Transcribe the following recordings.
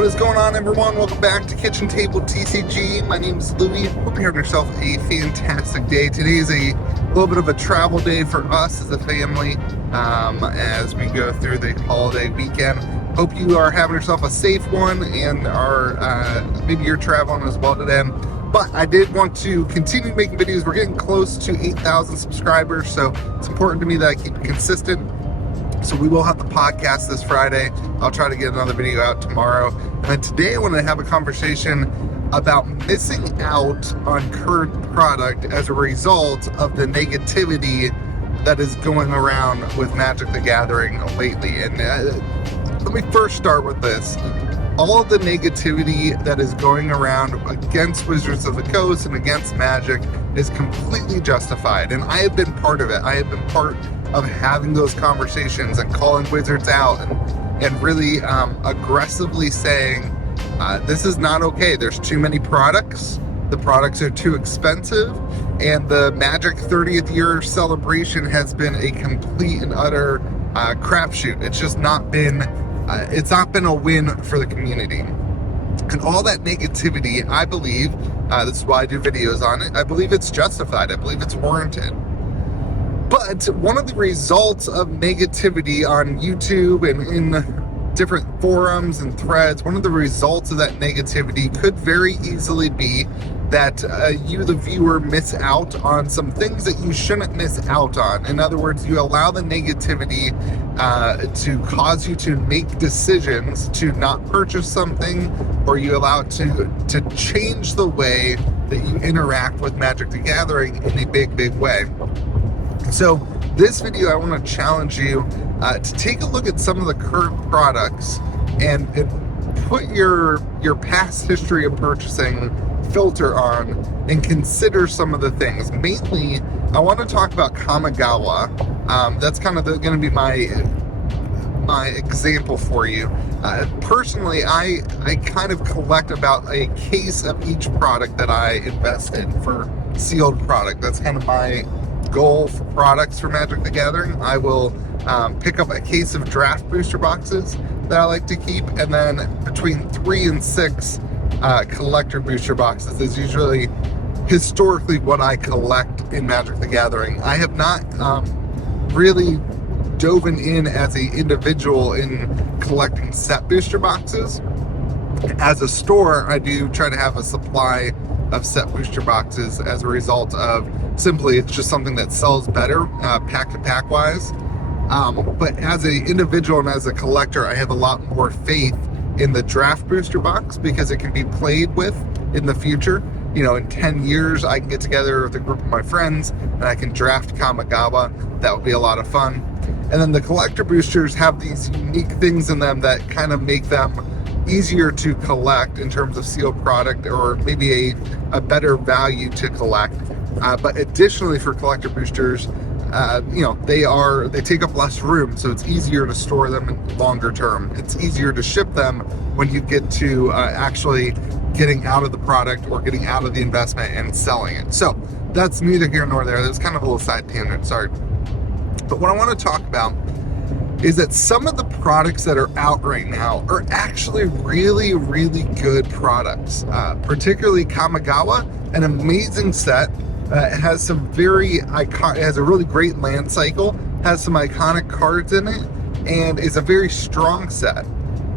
What is going on, everyone? Welcome back to Kitchen Table TCG. My name is Louie. Hope you're having yourself a fantastic day. Today is a little bit of a travel day for us as a family as we go through the holiday weekend. Hope you are having yourself a safe one and are maybe you're traveling as well today. But I did want to continue making videos. We're getting close to 8,000 subscribers, so it's important to me that I keep it consistent. So we will have the podcast this Friday. I'll try to get another video out tomorrow. And then today I want to have a conversation about missing out on current product as a result of the negativity that is going around with Magic the Gathering lately. And let me first start with this. All of the negativity that is going around against Wizards of the Coast and against Magic is completely justified. And I have been part of it. I have been part of having those conversations and calling Wizards out and really aggressively saying, this is not okay. There's too many products. The products are too expensive. And the Magic 30th year celebration has been a complete and utter crapshoot. It's just not been, it's not been a win for the community. And all that negativity, I believe, this is why I do videos on it, I believe it's justified. I believe it's warranted. But one of the results of negativity on YouTube and in different forums and threads, one of the results of that negativity could very easily be that you, the viewer, miss out on some things that you shouldn't miss out on. In other words, you allow the negativity to cause you to make decisions to not purchase something, or you allow it to change the way that you interact with Magic the Gathering in a big, big way. So this video, I want to challenge you to take a look at some of the current products and put your past history of purchasing filter on and consider some of the things. Mainly, I want to talk about Kamagawa. That's kind of going to be my example for you. Personally, I kind of collect about a case of each product that I invest in for sealed product. That's kind of my goal for products for Magic the Gathering. I will pick up a case of draft booster boxes that I like to keep, and then between 3 and 6 collector booster boxes is usually historically what I collect in Magic the Gathering. I have not really dove in as an individual in collecting set booster boxes. As a store, I do try to have a supply of set booster boxes as a result of simply it's just something that sells better pack to pack wise. But as an individual and as a collector, I have a lot more faith in the draft booster box because it can be played with in the future. You know, in 10 years, I can get together with a group of my friends and I can draft Kamagawa. That would be a lot of fun. And then the collector boosters have these unique things in them that kind of make them easier to collect in terms of sealed product, or maybe a better value to collect. But additionally, for collector boosters, you know, they take up less room, so it's easier to store them in longer term. It's easier to ship them when you get to actually getting out of the product or getting out of the investment and selling it. So that's neither here nor there. That's kind of a little side tangent, sorry. But what I want to talk about is that some of the products that are out right now are actually really, really good products. Particularly Kamagawa, an amazing set. It has some very iconic, it has a really great land cycle, has some iconic cards in it, and is a very strong set.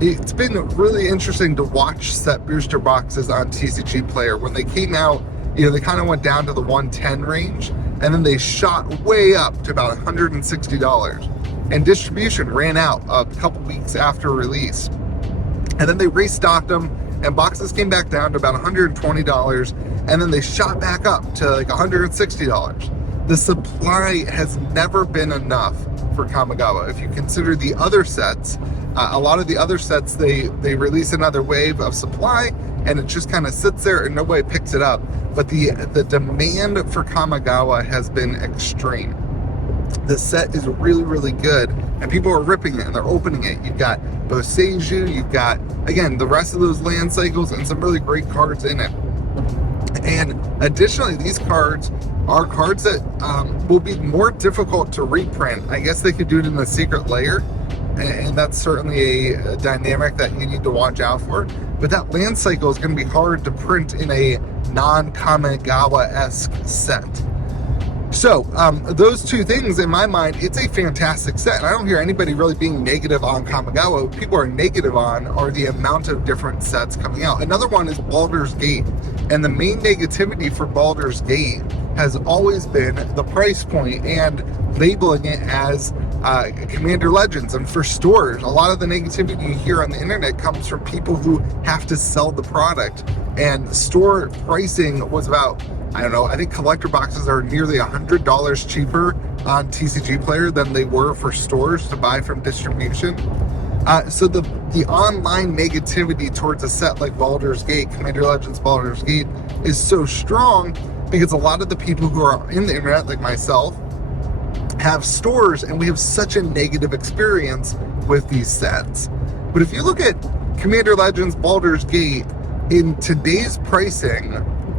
It's been really interesting to watch set booster boxes on TCG Player. When they came out, you know, they kind of went down to the 110 range, and then they shot way up to about $160. And distribution ran out a couple weeks after release. And then they restocked them, and boxes came back down to about $120, and then they shot back up to like $160. The supply has never been enough for Kamagawa. If you consider the other sets, a lot of the other sets, they release another wave of supply, and it just kind of sits there and nobody picks it up. But the demand for Kamagawa has been extreme. The set is really, really good, and people are ripping it and they're opening it. You've got Boseiju, you've got, again, the rest of those land cycles and some really great cards in it. And additionally, these cards are cards that will be more difficult to reprint. I guess they could do it in the secret layer, and that's certainly a dynamic that you need to watch out for. But that land cycle is going to be hard to print in a non-Kamagawa-esque set. So those two things, in my mind, it's a fantastic set. And I don't hear anybody really being negative on Kamagawa. What people are negative on are the amount of different sets coming out. Another one is Baldurs Gate. And the main negativity for Baldurs Gate has always been the price point and labeling it as Commander Legends. And for stores, a lot of the negativity you hear on the internet comes from people who have to sell the product. And store pricing was about, I don't know, I think collector boxes are nearly $100 cheaper on TCG Player than they were for stores to buy from distribution. So the online negativity towards a set like Baldurs Gate, Commander Legends Baldurs Gate, is so strong because a lot of the people who are in the internet, like myself, have stores, and we have such a negative experience with these sets. But if you look at Commander Legends Baldurs Gate, in today's pricing,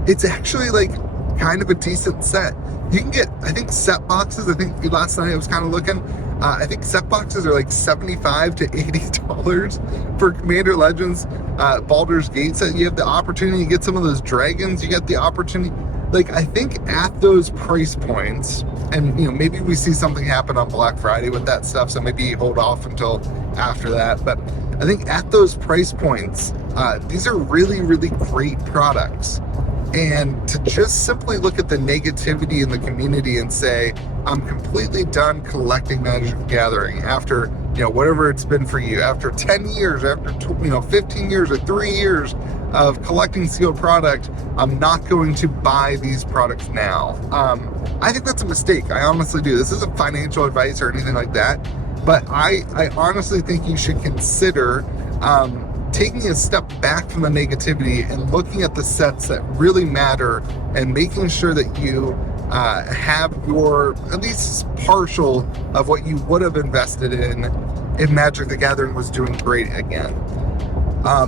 it's actually like kind of a decent set. You can get, I think, set boxes. I think last night I was kind of looking. I think set boxes are like $75 to $80 for Commander Legends Baldurs Gate set. You have the opportunity to get some of those dragons. You get the opportunity. Like, I think at those price points, and maybe we see something happen on Black Friday with that stuff, so maybe hold off until after that. But I think at those price points, these are really, really great products. And to just simply look at the negativity in the community and say, I'm completely done collecting Magic the Gathering after, whatever it's been for you, after 10 years, after, 15 years or 3 years of collecting sealed product, I'm not going to buy these products now. I think that's a mistake. I honestly do. This isn't financial advice or anything like that, but I honestly think you should consider taking a step back from the negativity and looking at the sets that really matter and making sure that you have your at least partial of what you would have invested in if Magic the Gathering was doing great again.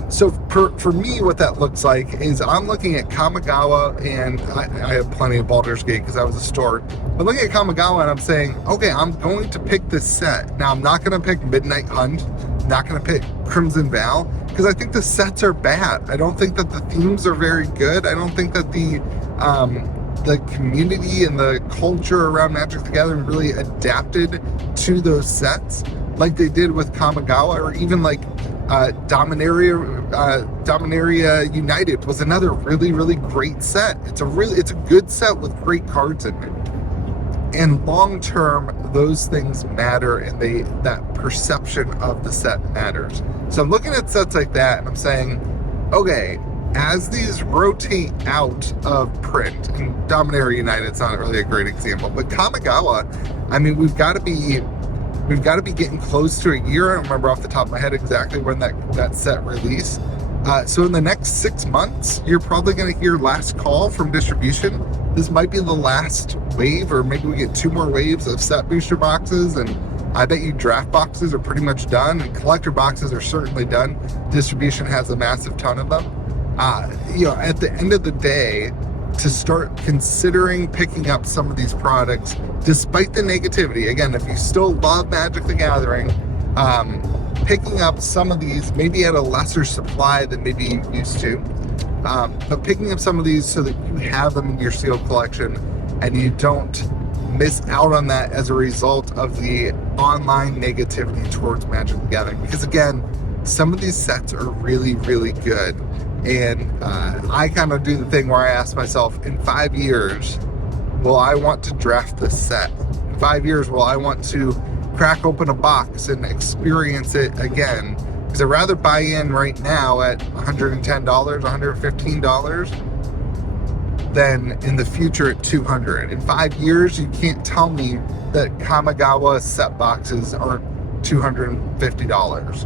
So for me, what that looks like is I'm looking at Kamagawa, and I have plenty of Baldur's Gate because I was a store. But looking at Kamagawa and I'm saying, okay, I'm going to pick this set. Now, I'm not going to pick Midnight Hunt. I'm not going to pick Crimson Vow because I think the sets are bad. I don't think that the themes are very good. I don't think that the community and the culture around Magic the Gathering really adapted to those sets like they did with Kamagawa, or even like Dominaria United was another really, really great set. It's a good set with great cards in it. And long term, those things matter, and that perception of the set matters. So I'm looking at sets like that, and I'm saying, okay, as these rotate out of print, and Dominaria United's not really a great example, but Kamagawa, I mean, we've got to be getting close to a year. I don't remember off the top of my head exactly when that set released. So in the next 6 months, you're probably going to hear last call from distribution. This might be the last wave, or maybe we get 2 more waves of set booster boxes, and I bet you draft boxes are pretty much done, and collector boxes are certainly done. Distribution has a massive ton of them. At the end of the day, to start considering picking up some of these products, despite the negativity. Again, if you still love Magic the Gathering, picking up some of these, maybe at a lesser supply than maybe you used to, but picking up some of these so that you have them in your sealed collection and you don't miss out on that as a result of the online negativity towards Magic the Gathering. Because again, some of these sets are really, really good. And I kind of do the thing where I ask myself, in 5 years, will I want to draft this set? In 5 years, will I want to crack open a box and experience it again? Because I'd rather buy in right now at $110, $115 than in the future at $200. In 5 years, you can't tell me that Kamagawa set boxes aren't $250.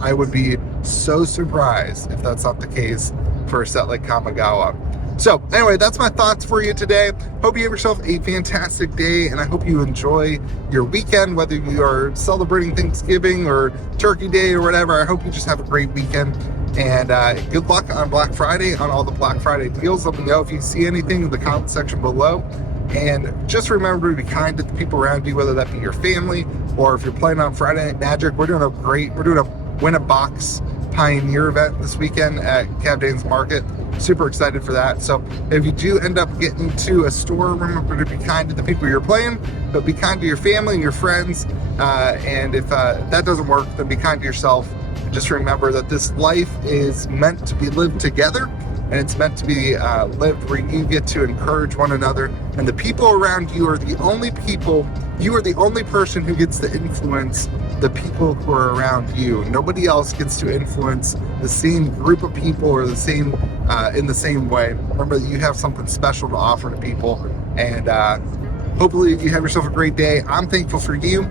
I would be so surprised if that's not the case for a set like Kamagawa. So anyway, that's my thoughts for you today. Hope you have yourself a fantastic day, and I hope you enjoy your weekend, whether you are celebrating Thanksgiving or Turkey Day or whatever. I hope you just have a great weekend, and good luck on Black Friday, on all the Black Friday deals. Let me know if you see anything in the comment section below. And just remember to be kind to the people around you, whether that be your family, or if you're playing on Friday Night Magic, we're doing a win a box Pioneer event this weekend at Gatheirng Market. Super excited for that. So if you do end up getting to a store, remember to be kind to the people you're playing, but be kind to your family and your friends. And if that doesn't work, then be kind to yourself. Just remember that this life is meant to be lived together, and it's meant to be lived where you get to encourage one another. And the people around you are the only people, you are the only person who gets to influence the people who are around you. Nobody else gets to influence the same group of people or the same in the same way. Remember that you have something special to offer to people, and hopefully you have yourself a great day. I'm thankful for you.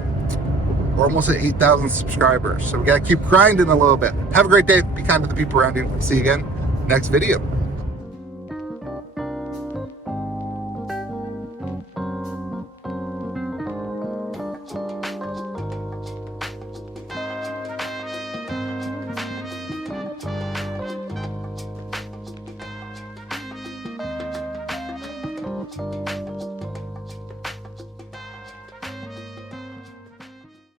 We're almost at 8,000 subscribers, so we gotta keep grinding a little bit. Have a great day. Be kind to the people around you. See you again next video.